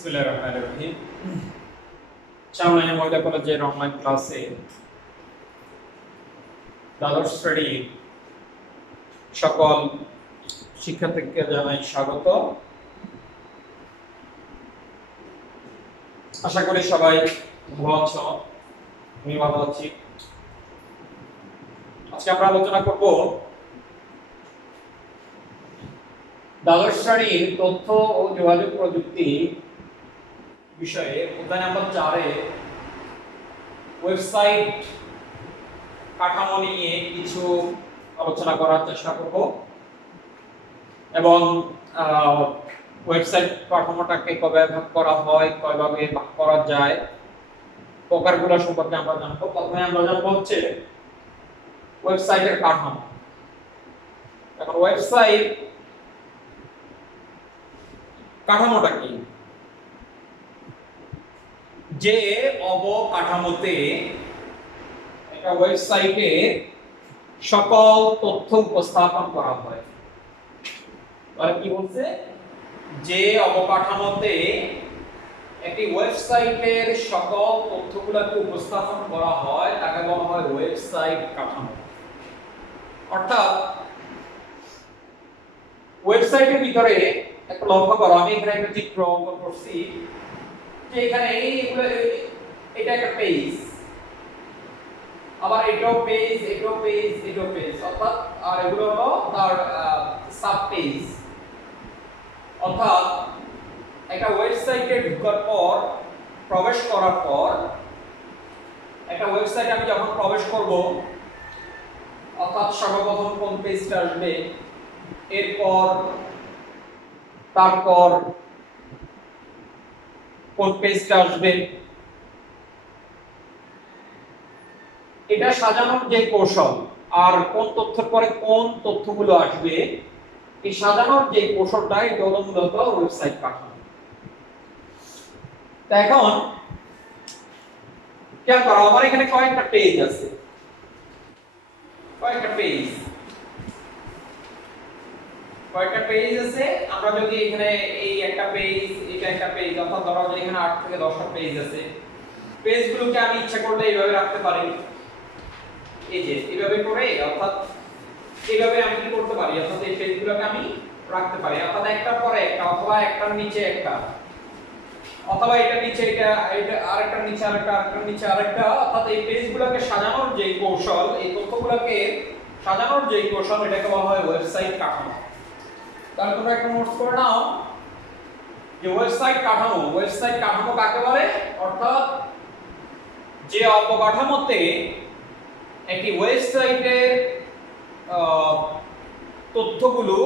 বিসমিল্লাহিররহমানিররহিম। চামড়ানি মহিলা কলেজের অনলাইন ক্লাসে দ্বাদশ শ্রেণীর সকল শিক্ষার্থীকে জানাই স্বাগত। আশা করি সবাই ভালো আছো, আমি ভালো আছি। আজকে আমরা আলোচনা করব দ্বাদশ শ্রেণীর তথ্য ও যোগাযোগ প্রযুক্তি বিষয়ে অধ্যায় নাম্বার 4 এ ওয়েবসাইট কাঠামো নিয়ে কিছু আলোচনা করার চেষ্টা করব এবং ওয়েবসাইট কাঠামোটাকে কবে ভাগ করা হয়, কয়ভাবে ভাগ করা যায়, প্রকারগুলো সম্পর্কে আমরা জানবো। প্রথমে আমরা জানবো হচ্ছে ওয়েবসাইটের কাঠামো। এখন ওয়েবসাইট কাঠামোটা কি? যে অবকাঠামোতে একটা ওয়েবসাইটে সকল তথ্য উপস্থাপন করা হয়। তাহলে কি বলছে? যে অবকাঠামোতে একটি ওয়েবসাইটের সকল তথ্যগুলোকে উপস্থাপন করা হয় তাকে বলা হয় ওয়েবসাইট কাঠামো। অর্থাৎ ওয়েবসাইটের ভিতরে একটা লক্ষ্য করো, আমি এখানে একটা চিত্র অঙ্কন করছি যে এখানে এটা একটা পেজ, আবার এটাও পেজ, এটাও পেজ, এটাও পেজ, অর্থাৎ আর এগুলো হলো তার সাব পেজ। অর্থাৎ একটা ওয়েবসাইটে ঢোকার পর, প্রবেশ করার পর, একটা ওয়েবসাইটে আমি যখন প্রবেশ করব, অর্থাৎ সর্বপ্রথম কোন পেজটা আসবে, এরপর তারপর কোন পেজটা আসবে, এটা সাজানোর যে কৌশল আর কোন তথ্যের পরে কোন তথ্যগুলো আসবে, এই সাজানোর যে কৌশলটা এটা হলো মূলত ওয়েবসাইট কাঠামো। তো এখন খেয়াল করো, আমার এখানে কয়েকটা পেজ আছে, কয়েকটা পেজ আছে। আমরা যদি এখানে এই একটা পেজ, এটা একটা পেজ, অর্থাৎ ধরো যে এখানে 8 থেকে 10টা পেজ আছে, পেজগুলোকে আমি ইচ্ছা করলে এইভাবে রাখতে পারি, এই যে এইভাবে করে, অর্থাৎ এইভাবে আমি কি করতে পারি, অর্থাৎ এই পেজগুলোকে আমি রাখতে পারি, অর্থাৎ একটার পরে একটা, অথবা একটার নিচে একটা, অথবা এটা নিচে এটা, এটা আরেকটার নিচে আরেকটা, আরেকটার নিচে আরেকটা। অর্থাৎ এই পেজগুলোকে সাজানোর যে কৌশল, এই তথ্যগুলোকে সাজানোর যে কৌশল, এটাকে বলা হয় ওয়েবসাইট কাঠামো। তাহলে তোমরা একটা নোটস করে নাও যে ওয়েবসাইট কাঠামো কাকে বলে? অর্থাৎ যে অবকাঠামোতে একটি ওয়েবসাইটের তথ্যগুলো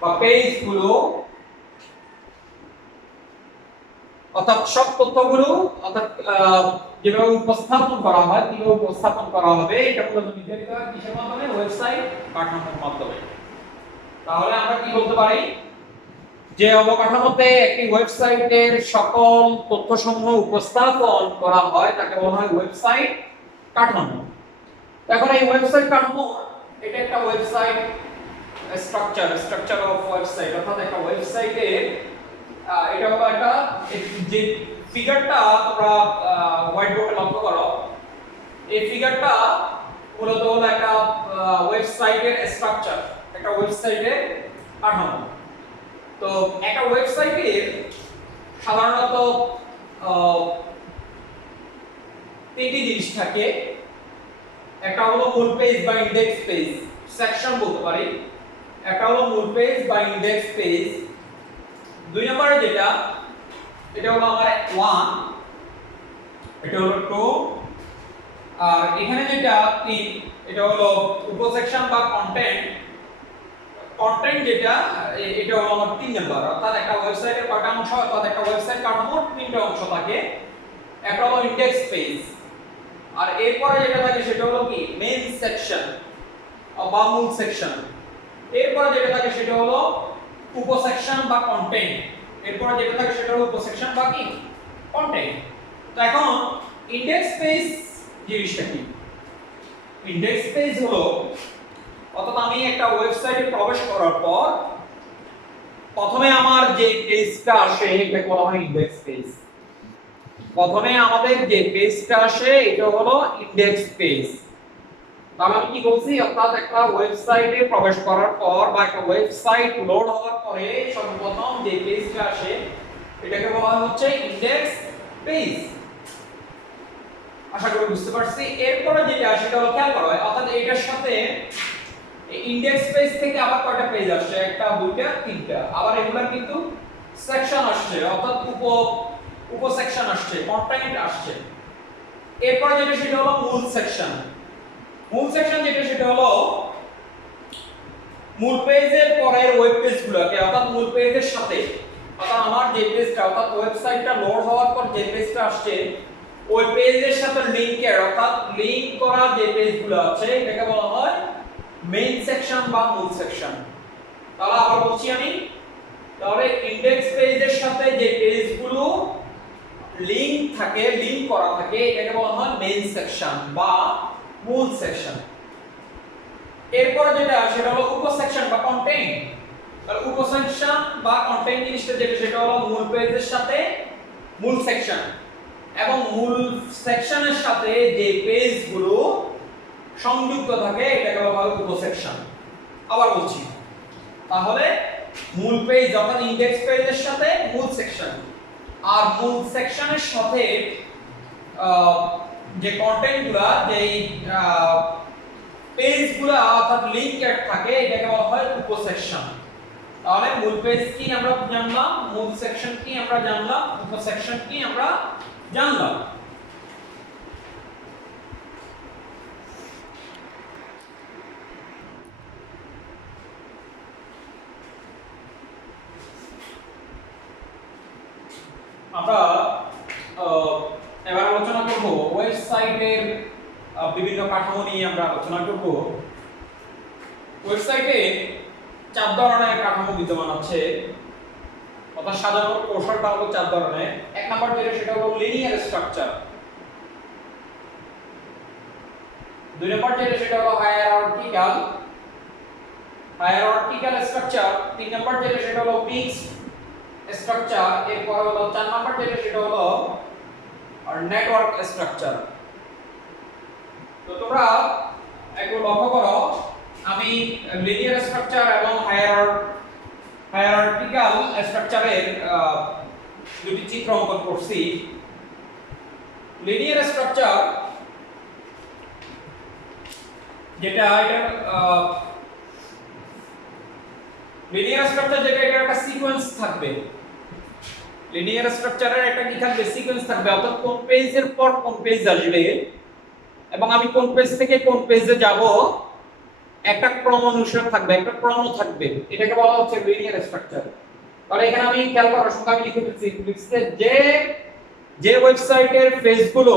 বা পেজগুলো, অর্থাৎ সব তথ্যগুলো অর্থাৎ যেভাবে উপস্থাপন করা হয়, কিভাবে উপস্থাপন করা হবে, এটা মূলত নির্ধারিত হয় কিসের মাধ্যমে? ওয়েবসাইট কাঠামোর মাধ্যমে। তাহলে আমরা কি বলতে পারি? যে অবকাঠামোতে একটি ওয়েবসাইটের সকল তথ্যসমূহ উপস্থাপন করা হয় তাকে বলা হয় ওয়েবসাইট কাঠামো। এখন এই ওয়েবসাইট কাঠামো, এটা একটা ওয়েবসাইট স্ট্রাকচার অফ ওয়েবসাইট, অর্থাৎ একটা ওয়েবসাইটের এটা হলো একটা, যে ফিগারটা তোমরা হোয়াইট বোর্ডে লক্ষ্য করো, এই ফিগারটা মূলত হলো একটা ওয়েবসাইটের স্ট্রাকচার, একটা ওয়েবসাইটের কাঠামো। তো একটা ওয়েবসাইটের সাধারণত তিনটি জিনিস থাকে। একটা হলো মূল পেজ বা ইনডেক্স পেজ, সেকশন বলতে পারি। একটা হলো মূল পেজ বা ইনডেক্স পেজ। দুই নম্বরে যেটা, এটা হলো আমার 1, এটা হলো 2, আর এখানে যেটা 3, এটা হলো উপসেকশন বা কন্টেন্ট যেটা, এটা হলো আমার 3 নাম্বার। অর্থাৎ একটা ওয়েবসাইটের কয়টা অংশ? অর্থাৎ একটা ওয়েবসাইট কাঠামোর 3টা অংশ থাকে। একটা হলো ইনডেক্স পেজ, আর এরপরে যেটা থাকে সেটা হলো কি? মেইন সেকশন বা মূল সেকশন। এরপরে যেটা থাকে সেটা হলো উপসেকশন বা কন্টেন্ট। এরপরে যেটা থাকে সেটা হলো উপসেকশন বা কি? কন্টেন্ট। তো এখন ইনডেক্স পেজ জিনিসটা কি? ইনডেক্স পেজ হলো, অর্থাৎ আমি একটা ওয়েবসাইটে প্রবেশ করার পর প্রথমে আমার যে পেজটা আসে এটাকে বলা হয় ইনডেক্স পেজ। প্রথমে আমাদের যে পেজটা আসে এটা হলো ইনডেক্স পেজ। তাহলে আমি কি বলছি, অর্থাৎ একটা ওয়েবসাইটে প্রবেশ করার পর বা একটা ওয়েবসাইট লোড হওয়ার পরে সর্বপ্রথম যে পেজটা আসে এটাকে বলা হচ্ছে ইনডেক্স পেজ। আশা করি বুঝতে পারছি। এরপরে যেটা আসে সেটা হলো খেয়াল করো, অর্থাৎ এটার সাথে ইনডেক্স পেজ থেকে আবার কয়টা পেজ আসছে, একটা দুইটা তিনটা, আবার এগুলা কিন্তু সেকশন আসছে, অর্থাৎ উপ সেকশন আসছে, কন্টেন্ট আসছে। এরপরে যেটা সেটা হলো মূল সেকশন। মূল সেকশন যেটা সেটা হলো মূল পেজের পরের ওয়েব পেজগুলোকে, অর্থাৎ মূল পেজের সাথে, অর্থাৎ আমার যে পেজটা, অর্থাৎ ওয়েবসাইটটা লোড হওয়ার পর যে পেজটা আসছে ওই পেজের সাথে লিংকের, অর্থাৎ লিংক করা যে পেজগুলো আছে এটাকে বলা হয় মেইন সেকশন বা মূল সেকশন। তাহলে আবার বলছি আমি, তাহলে ইনডেক্স পেজের সাথে যে পেজগুলো লিংক থাকে, লিংক করা থাকে এটাকে বলা হয় মেইন সেকশন বা মূল সেকশন। এরপর যেটা সেটা হলো উপ সেকশন বা কন্টেন্ট। তাহলে উপ সেকশন বা কন্টেন্ট জিনিসটা যেটা সেটা হলো মূল পেজের সাথে মূল সেকশন, এবং মূল সেকশনের সাথে যে পেজগুলো সংযুক্ত থাকে এটাকে বলা হয় উপ সেকশন। আবার বলছি, তাহলে মূল পেজ অর্থাৎ ইনডেক্স পেজের সাথে মূল সেকশন, আর মূল সেকশনের সাথে যে কন্টেন্টগুলো, যেই পেজগুলো অর্থাৎ লিংক অ্যাড থাকে এটাকে বলা হয় উপ সেকশন। তাহলে মূল পেজ কি আমরা জানলাম, মূল সেকশন কি আমরা জানলাম, উপ সেকশন কি আমরা জানলাম। আমরা এবার আলোচনা করব ওয়েবসাইটের বিভিন্ন কাঠামো নিয়ে আমরা আলোচনা করব। ওয়েবসাইটে চার ধরনের কাঠামো বিদ্যমান আছে, অর্থাৎ সাধারণ কৌশলটা হলো চার ধরনের। এক নম্বর যেটা সেটা হলো লিনিয়ার স্ট্রাকচার, দুই নম্বর যেটা সেটা হলো হায়ারার্কিক্যাল স্ট্রাকচার, তিন নম্বর যেটা সেটা হলো মিক্সড স্ট্রাকচার, এরপর হলো চার নম্বর যেটা সেটা হলো নেটওয়ার্ক স্ট্রাকচার। তো তোমরা একটু লক্ষ্য করো, আমি লিনিয়ার স্ট্রাকচার এবং হায়ারার্কিক্যাল স্ট্রাকচারের দুটি চিত্র অঙ্কন করছি। লিনিয়ার স্ট্রাকচার যেটা লিনিয়ার স্ট্রাকচার যেটা এটা একটা সিকোয়েন্স থাকবে। লিনিয়ার স্ট্রাকচারের একটা কি থাকবে, সিকোয়েন্স থাকবে, অর্থাৎ কোন পেজের পর কোন পেজ আসবে এবং আমি কোন পেজ থেকে কোন পেজে যাব একটা ক্রম অনুসারে থাকবে, একটা ক্রম থাকবে, এটাকে বলা হচ্ছে লিনিয়ার স্ট্রাকচার। তাহলে এখানে আমি খেয়াল করার সঙ্গে আমি লিখে ফেলছি যে ওয়েবসাইটের পেজগুলো,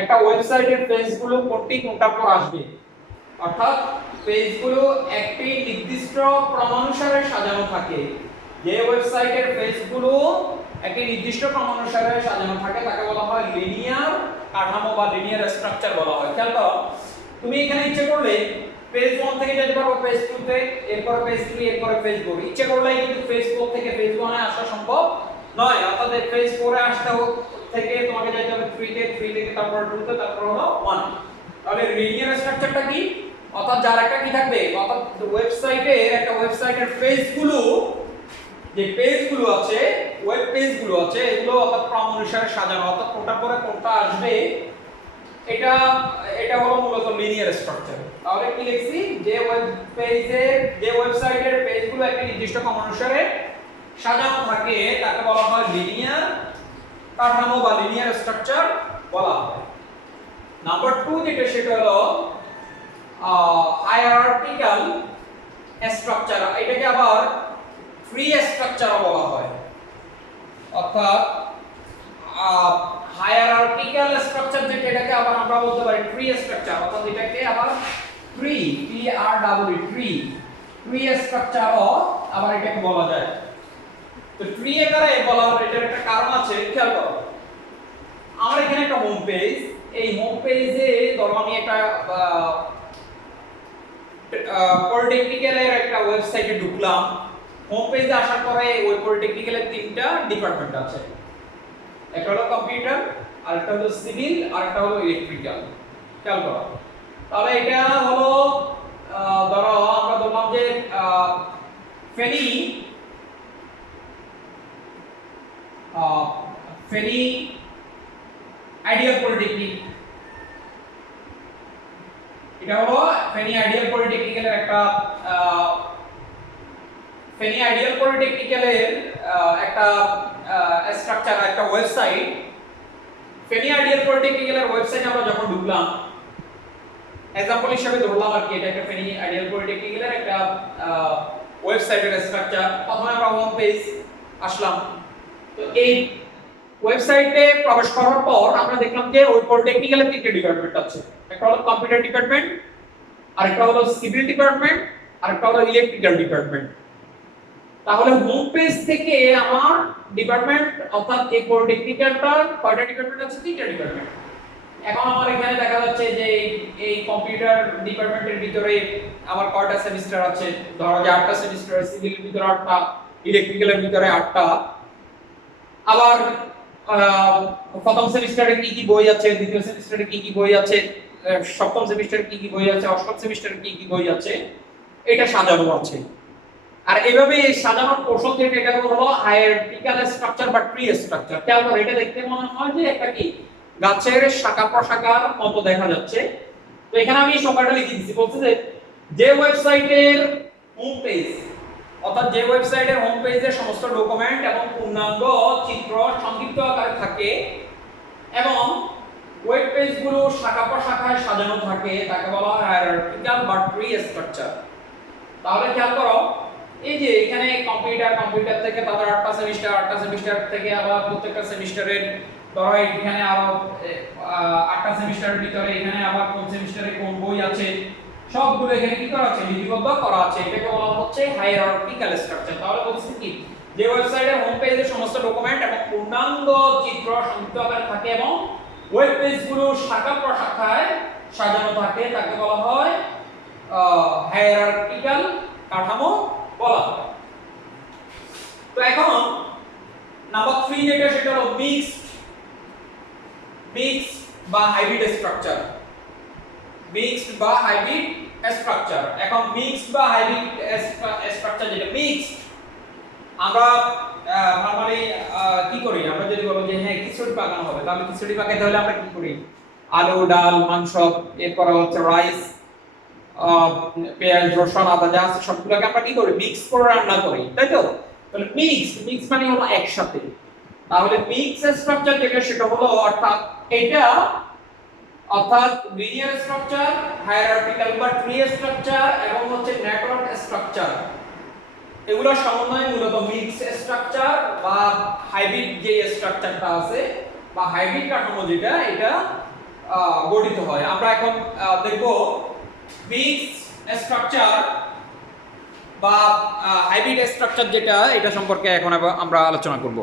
একটা ওয়েবসাইটের পেজগুলো কোনটার পর আসবে, অর্থাৎ পেজগুলো একটি নির্দিষ্ট ক্রমানুসারে সাজানো থাকে। যে ওয়েবসাইটের পেজগুলো একটি নির্দিষ্ট ক্রমানুসারে সাজানো থাকে তাকে বলা হয় লিনিয়ার কাঠামো বা লিনিয়ার স্ট্রাকচার বলা হয়। খেয়াল করো, তুমি এখানে ইচ্ছে করলে পেজ 1 থেকে যেতে পারো পেজ 2 তে, এরপর পেজ 3, এরপর পেজ 4, ইচ্ছে করলে কিন্তু পেজ 4 থেকে পেজ 1 এ আসা সম্ভব নয়, অর্থাৎ পেজ 4 এ আসতে থেকে তোমাকে যেতে হবে 3 তে, 3 থেকে তারপর 2 তে, তারপর হলো 1। তাহলে লিনিয়ার স্ট্রাকচারটা কি, অর্থাৎ যার একটা কি থাকবে, অর্থাৎ ওয়েবসাইটের পেজগুলো, যে পেজগুলো আছে, ওয়েব পেজগুলো আছে, এগুলো অর্থাৎ ক্রম অনুসারে সাজানো, অর্থাৎ কোনটার পরে কোনটা আসবে, এটা হলো মূলত লিনিয়ার স্ট্রাকচার। তাহলে কি লিখছি, যে ওয়েবসাইটের পেজগুলো একটা নির্দিষ্ট ক্রম অনুসারে সাজানো থাকে তাকে বলা হয় লিনিয়ার কাঠামো বা লিনিয়ার স্ট্রাকচার বলা হয়। নাম্বার 2 যেটা সেটা হলো হায়ারার্কিক্যাল স্ট্রাকচার, এটাকে আবার ট্রি স্ট্রাকচার বলা হয়। অর্থাৎ হায়ারার্কিক্যাল স্ট্রাকচার যেটা, এটাকে আবার আমরা বলতে পারি ট্রি স্ট্রাকচার, অর্থাৎ এটাকে আবার ট্রি স্ট্রাকচারও আবার এটাকে বলা যায়। তো ট্রি আকারে বলার এটার একটা কারণ আছে, খেয়াল করো। আমার এখানে একটা হোম পেজ, এই হোম পেজে ধরো আমি একটা পলিটেকনিক্যালের একটা ওয়েবসাইটে ঢুকলাম, হোম পেজে আসার পরে ওই পলিটেকনিক্যালের তিনটা ডিপার্টমেন্ট আছে, একটা হলো কম্পিউটার, আরেকটা হলো সিভিল, আরেকটা হলো ইলেকট্রিক্যাল। খেয়াল করো, তাহলে এটা হলো ধরো আমরা বললাম যে ফেনী ফেনী আইডিয়াল পলিটেকনিক, এটা হলো ফেনী আইডিয়াল পলিটেকনিক্যালের একটা ফেনী আইডিয়াল পলিটেকনিক্যালের একটা স্ট্রাকচার, একটা ওয়েবসাইট। ফেনী আইডিয়াল পলিটেকনিক্যালের ওয়েবসাইটে আমরা যখন ঢুকলাম, এক্সাম্পল হিসেবে ধরলাম আর কি, এটা একটা ফেনী আইডিয়াল পলিটেকনিক্যালের একটা ওয়েবসাইটের স্ট্রাকচার। প্রথমে আমরা হোম পেজ আসলাম, তো এই ওয়েবসাইটে প্রবেশ করার পর আমরা দেখলাম যে ওই পলিটেকনিক্যালের তিনটে ডিপার্টমেন্ট আছে, একটা হলো কম্পিউটার ডিপার্টমেন্ট, আরেকটা হলো সিভিল ডিপার্টমেন্ট, আরেকটা হলো ইলেকট্রিক্যাল ডিপার্টমেন্ট। তাহলে হোম পেজ থেকে আমার ডিপার্টমেন্ট অর্থাৎ এই পলিটেকনিক্যালটা কয়টা ডিপার্টমেন্ট আছে? তিনটা ডিপার্টমেন্ট। এখন আমার এখানে দেখা যাচ্ছে যে এই কম্পিউটার ডিপার্টমেন্টের ভিতরে আমার কয়টা সেমিস্টার আছে, ধরো যে 8টা সেমিস্টার, সিভিলের ভিতরে 8টা, ইলেকট্রিক্যালের ভিতরে 8টা। আবার প্রথম সেমিস্টারে কি কি বই আছে, দ্বিতীয় সেমিস্টারে কি কি বই আছে, সপ্তম সেমিস্টারে কি কি বই আছে, অষ্টম সেমিস্টারে কি কি বই আছে, এটা সাজানো আছে। আর এইভাবে এই সাজানোর কৌশল থেকে এটা হলো হায়ারার্কিক্যাল স্ট্রাকচার বা ট্রি স্ট্রাকচার। খেয়াল করো, এটা দেখতে মনে হয় যে একটা কি গাছের শাখা প্রশাখার মতো দেখা যাচ্ছে। তো এখানে আমি সংখ্যাটা লিখে দিয়েছি, বলছে যে ওয়েবসাইটের হোম পেজ, অর্থাৎ যে ওয়েবসাইটের হোম পেজে সমস্ত ডকুমেন্ট এবং পূর্ণাঙ্গ চিত্র সংক্ষিপ্ত আকারে থাকে এবং ওয়েব পেজগুলো শাখা প্রশাখায় সাজানো থাকে, তাকে বলা হয় হায়ারার্কিক্যাল বা ট্রি স্ট্রাকচার। তাহলে খেয়াল করো, এই যে এখানে কম্পিউটার থেকে তাদের 8টা সেমিস্টার থেকে আবার প্রত্যেকটা সেমিস্টারের ধরো এখানে আবার 8টা সেমিস্টারের ভিতরে এখানে আবার কোন সেমিস্টারে কোন বই আছে সবগুলো এখানে কি করা আছে, লিপিবদ্ধ করা আছে। এটাকে বলা হচ্ছে হায়ারার্কিক্যাল স্ট্রাকচার। তাহলে বলছি কি, যে ওয়েবসাইটের হোম পেজে সমস্ত ডকুমেন্ট এবং পূর্ণাঙ্গ চিত্র সংক্ষিপ্ত আকারে থাকে এবং ওয়েব পেজগুলো শাখা প্রশাখায় সাজানো থাকে, তাকে বলা হয় হায়ারার্কিক্যাল কাঠামো বলা হয়। তো এখন নাম্বার 3 যেটা, সেটা হলো মিক্সড বা হাইব্রিড স্ট্রাকচার। মিক্সড বা হাইব্রিড স্ট্রাকচার। এখন মিক্সড বা হাইব্রিড স্ট্রাকচার যেটা মিক্সড, আমরা নরমালি কি করি, আমরা যদি বলো যে হ্যাঁ খিচুড়ি পাকানো হবে, তাহলে খিচুড়ি পাকাতে হলে আমরা কি করি, আলু, ডাল, মাংস, এরপর হচ্ছে রাইস, পেঁয়াজ, রসুন, আদা যা আছে সবগুলোকে আমরা কি করি, মিক্স করে রান্না করি, তাই তো? তাহলে মিক্স মানে হলো একসাথে। তাহলে মিক্স স্ট্রাকচার যেটা, সেটা হলো অর্থাৎ এটা অর্থাৎ লিনিয়ার স্ট্রাকচার, হায়ারার্কিক্যাল বা ট্রি স্ট্রাকচার এবং হচ্ছে নেটওয়ার্ক স্ট্রাকচার, এগুলো সমন্বয়ে মূলত মিক্স স্ট্রাকচার বা হাইব্রিড যে স্ট্রাকচারটা আছে বা হাইব্রিড কাঠামো যেটা, এটা গঠিত হয়। আমরা এখন দেখব মিক্স স্ট্রাকচার বা হাইব্রিড স্ট্রাকচার যেটা, এটা সম্পর্কে এখন আমরা আলোচনা করব।